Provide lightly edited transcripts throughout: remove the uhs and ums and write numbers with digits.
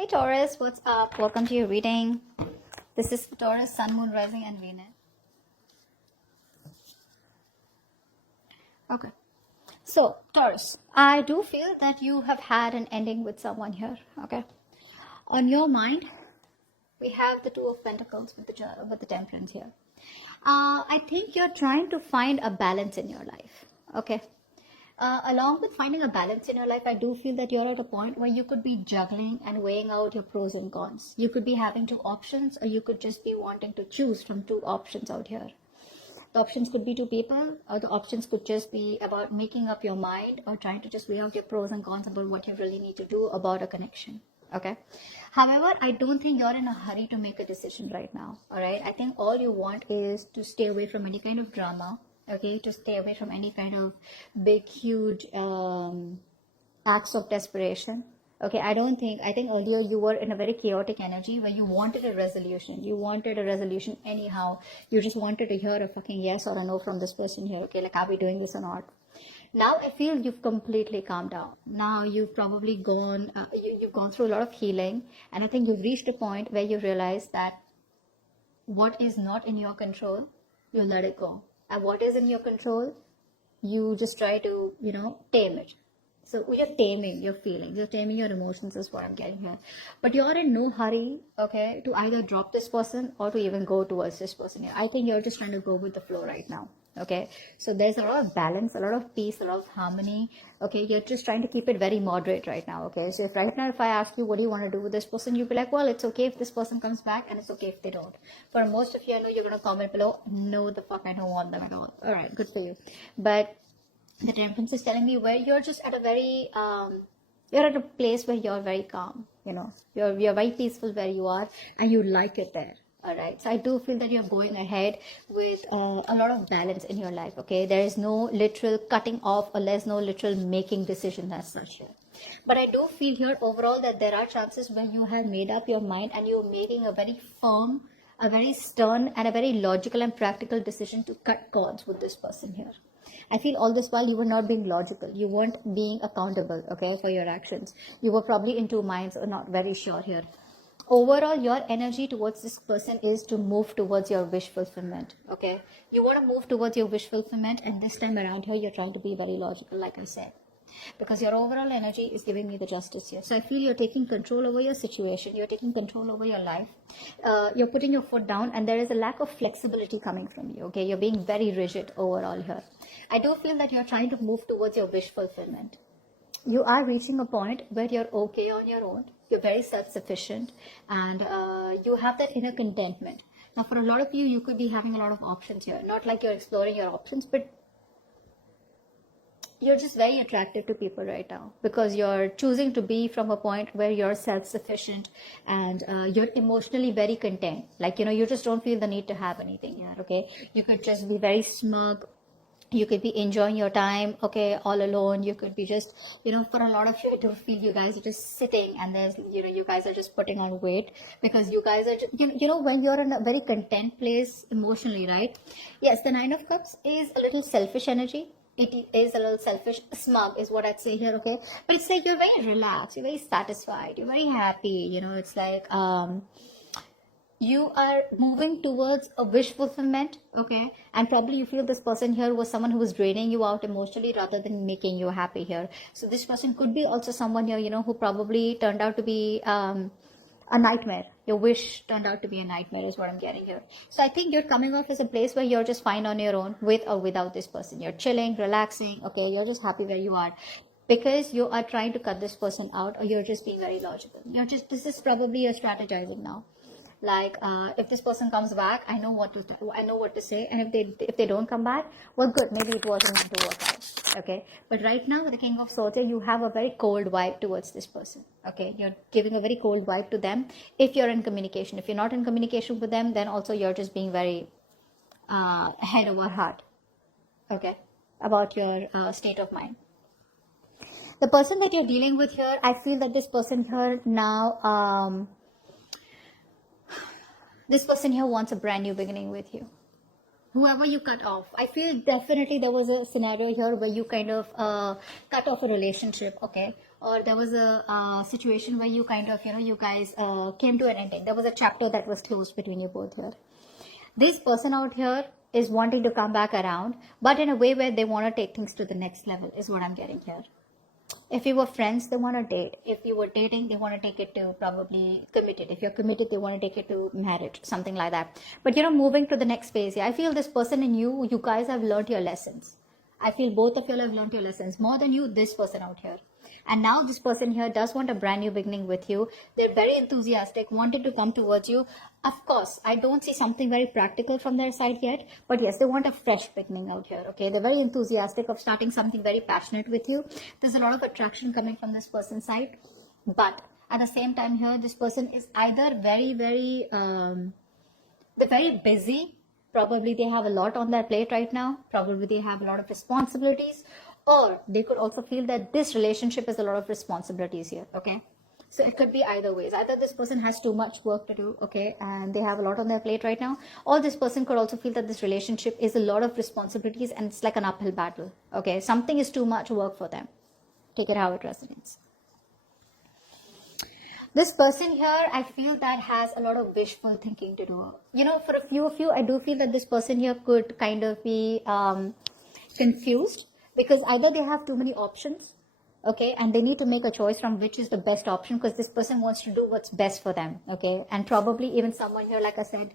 Hey Taurus, what's up? Welcome to your reading. This is Taurus, Sun, Moon, Rising, and Venus. Okay. So, Taurus, I do feel that you have had an ending with someone here. Okay. On your mind, we have the Two of Pentacles with the Temperance here. I think you're trying to find a balance in your life. Okay. Along with finding a balance in your life, I do feel that you're at a point where you could be juggling and weighing out your pros and cons. You could be having two options, or you could just be wanting to choose from two options out here. The options could be two people, or the options could just be about making up your mind or trying to just weigh out your pros and cons about what you really need to do about a connection. Okay. However, I don't think you're in a hurry to make a decision right now. All right. I think all you want is to stay away from any kind of drama. Okay, to stay away from any kind of big, huge acts of desperation. Okay, I think earlier you were in a very chaotic energy where you wanted a resolution. You wanted a resolution anyhow. You just wanted to hear a fucking yes or a no from this person here. Okay, like, are we doing this or not? Now I feel you've completely calmed down. Now you've probably you've gone through a lot of healing. And I think you've reached a point where you realize that what is not in your control, you let it go. And what is in your control, you just try to, tame it. So you're taming your feelings, you're taming your emotions is what I'm getting here. But you're in no hurry, okay, to either drop this person or to even go towards this person here. I think you're just trying to go with the flow right now. Okay, so there's a lot of balance, a lot of peace, a lot of harmony. Okay, you're just trying to keep it very moderate right now. Okay, so if I ask you what do you want to do with this person, you'll be like, well, it's okay if this person comes back and it's okay if they don't. For most of you, I know you're going to comment below, no, the fuck, I don't want them at all. All right, good for you. But the Temperance is telling me where you're just at a very you're at a place where you're very calm. You're very peaceful where you are, and you like it there. All right, so I do feel that you're going ahead with a lot of balance in your life. Okay, there is no literal cutting off, or there's no literal making decisions as such here. But I do feel here overall that there are chances where you have made up your mind and you're making a very firm, a very stern, and a very logical and practical decision to cut cords with this person here. I feel all this while you were not being logical. You weren't being accountable, okay, for your actions. You were probably in two minds or not very sure here. Overall, your energy towards this person is to move towards your wish fulfillment, okay? You want to move towards your wish fulfillment, and this time around here, you're trying to be very logical, like I said. Because your overall energy is giving me the justice here. So I feel you're taking control over your situation. You're taking control over your life. You're putting your foot down, and there is a lack of flexibility coming from you, okay? You're being very rigid overall here. I do feel that you're trying to move towards your wish fulfillment. You are reaching a point where you're okay on your own. You're very self-sufficient, and you have that inner contentment. Now, for a lot of you, you could be having a lot of options here. Not like you're exploring your options, but you're just very attractive to people right now because you're choosing to be from a point where you're self-sufficient and you're emotionally very content. Like, you just don't feel the need to have anything here, okay? You could just be very smug. You could be enjoying your time, okay, all alone. You could be just, for a lot of you, I do feel you guys are just sitting and there's, you guys are just putting on weight because you guys are just, when you're in a very content place emotionally, right? Yes, the Nine of Cups is a little selfish energy. It is a little selfish, smug is what I'd say here, okay? But it's like you're very relaxed, you're very satisfied, you're very happy, it's like, you are moving towards a wish fulfillment, okay? And probably you feel this person here was someone who was draining you out emotionally rather than making you happy here. So this person could be also someone here, who probably turned out to be a nightmare. Your wish turned out to be a nightmare is what I'm getting here. So I think you're coming off as a place where you're just fine on your own with or without this person. You're chilling, relaxing, okay? You're just happy where you are. Because you are trying to cut this person out, or you're just being very logical. This is probably your strategizing now. Like, if this person comes back, I know what to say, and if they don't come back, well, good, maybe it wasn't meant to work out, okay? But right now, with the King of Swords, you have a very cold vibe towards this person, okay? You're giving a very cold vibe to them if you're in communication. If you're not in communication with them, then also you're just being very head over heart, okay, about your state of mind. The person that you're dealing with here, I feel that this person here now, this person here wants a brand new beginning with you. Whoever you cut off, I feel definitely there was a scenario here where you kind of cut off a relationship, okay? or there was a situation where you kind of, you guys came to an ending. There was a chapter that was closed between you both here. This person out here is wanting to come back around, but in a way where they want to take things to the next level, is what I'm getting here. If you were friends, they want to date. If you were dating, they want to take it to probably committed. If you're committed, they want to take it to marriage, something like that. But moving to the next phase. I feel this person and you guys have learned your lessons. I feel both of you have learned your lessons more than you, this person out here. And now this person here does want a brand new beginning with you. They're very enthusiastic, wanted to come towards you. Of course, I don't see something very practical from their side yet. But yes, they want a fresh beginning out here. Okay, they're very enthusiastic of starting something very passionate with you. There's a lot of attraction coming from this person's side. But at the same time here, this person is either they're very busy. Probably they have a lot on their plate right now. Probably they have a lot of responsibilities. Or they could also feel that this relationship is a lot of responsibilities here, okay? So it could be either ways. Either this person has too much work to do, okay, and they have a lot on their plate right now. Or this person could also feel that this relationship is a lot of responsibilities and it's like an uphill battle, okay? Something is too much work for them. Take it how it resonates. This person here, I feel that has a lot of wishful thinking to do. For a few of you, I do feel that this person here could kind of be confused. Because either they have too many options, okay, and they need to make a choice from which is the best option, because this person wants to do what's best for them, okay, and probably even someone here, like I said,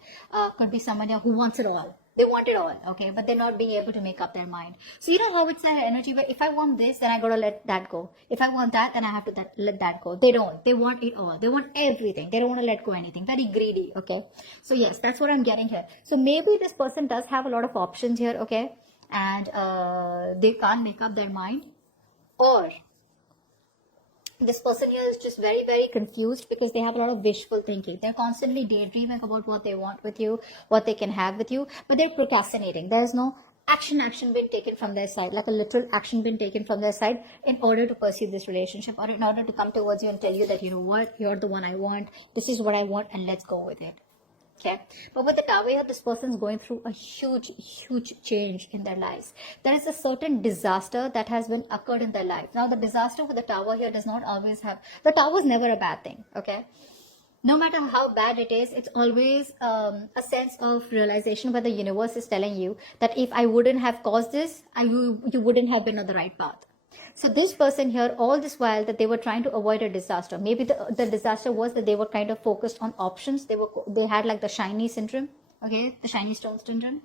could be someone here who wants it all. They want it all, okay, but they're not being able to make up their mind. So how it's their energy where if I want this, then I gotta let that go. If I want that, then I have to let that go. They don't. They want it all. They want everything. They don't want to let go anything. Very greedy, okay. So yes, that's what I'm getting here. So maybe this person does have a lot of options here, okay, and they can't make up their mind, or this person here is just very, very confused because they have a lot of wishful thinking. They're constantly daydreaming about what they want with you, what they can have with you, but they're procrastinating. There's no action being taken from their side, like a literal action being taken from their side in order to pursue this relationship, or in order to come towards you and tell you that, what, you're the one I want, this is what I want, and let's go with it. Okay, but with the Tower here, this person is going through a huge change in their lives. There is a certain disaster that has been occurred in their life. Now, the disaster with the Tower here does not always have, the Tower is never a bad thing, okay? No matter how bad it is, it's always a sense of realization where the universe is telling you that if I wouldn't have caused this, you wouldn't have been on the right path. So this person here, all this while that they were trying to avoid a disaster, maybe the disaster was that they were kind of focused on options. They had like the shiny syndrome, okay, the shiny stone syndrome.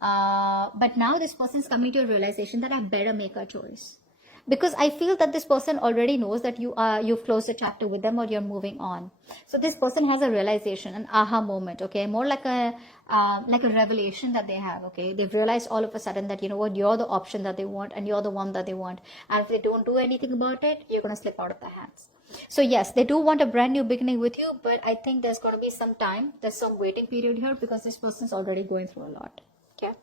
But now this person is coming to a realization that I better make a choice. Because I feel that this person already knows that you've closed the chapter with them or you're moving on. So this person has a realization, an aha moment, okay, more like a revelation that they have, okay. They've realized all of a sudden that, you're the option that they want and you're the one that they want. And if they don't do anything about it, you're going to slip out of their hands. So yes, they do want a brand new beginning with you, but I think there's going to be some time. There's some waiting period here because this person's already going through a lot, okay.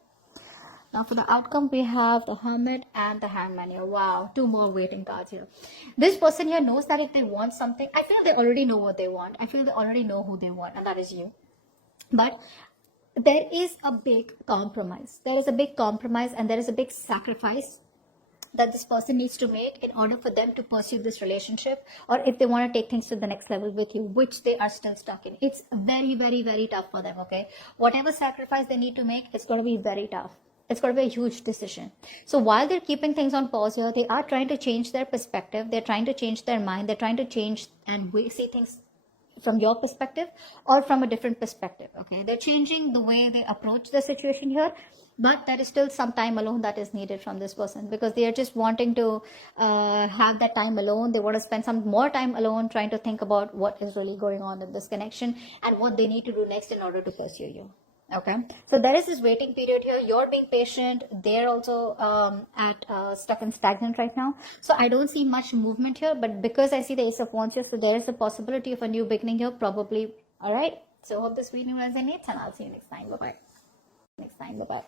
Now for the outcome, we have the Hermit and the Hangman here. Wow, 2 more waiting cards here. This person here knows that if they want something, I feel they already know what they want. I feel they already know who they want, and that is you. But there is a big compromise. There is a big compromise and there is a big sacrifice that this person needs to make in order for them to pursue this relationship, or if they want to take things to the next level with you, which they are still stuck in. It's very, very, very tough for them, okay? Whatever sacrifice they need to make, it's going to be very tough. It's going to be a huge decision. So while they're keeping things on pause here, they are trying to change their perspective. They're trying to change their mind. They're trying to change and see things from your perspective or from a different perspective, okay? They're changing the way they approach the situation here, but there is still some time alone that is needed from this person because they are just wanting to have that time alone. They want to spend some more time alone trying to think about what is really going on in this connection and what they need to do next in order to pursue you. Okay, so there is this waiting period here. You're being patient. They're also stuck and stagnant right now. So I don't see much movement here, but because I see the Ace of Wands here, so there is a possibility of a new beginning here, probably. All right. So hope this video resonates, and I'll see you next time. Bye bye.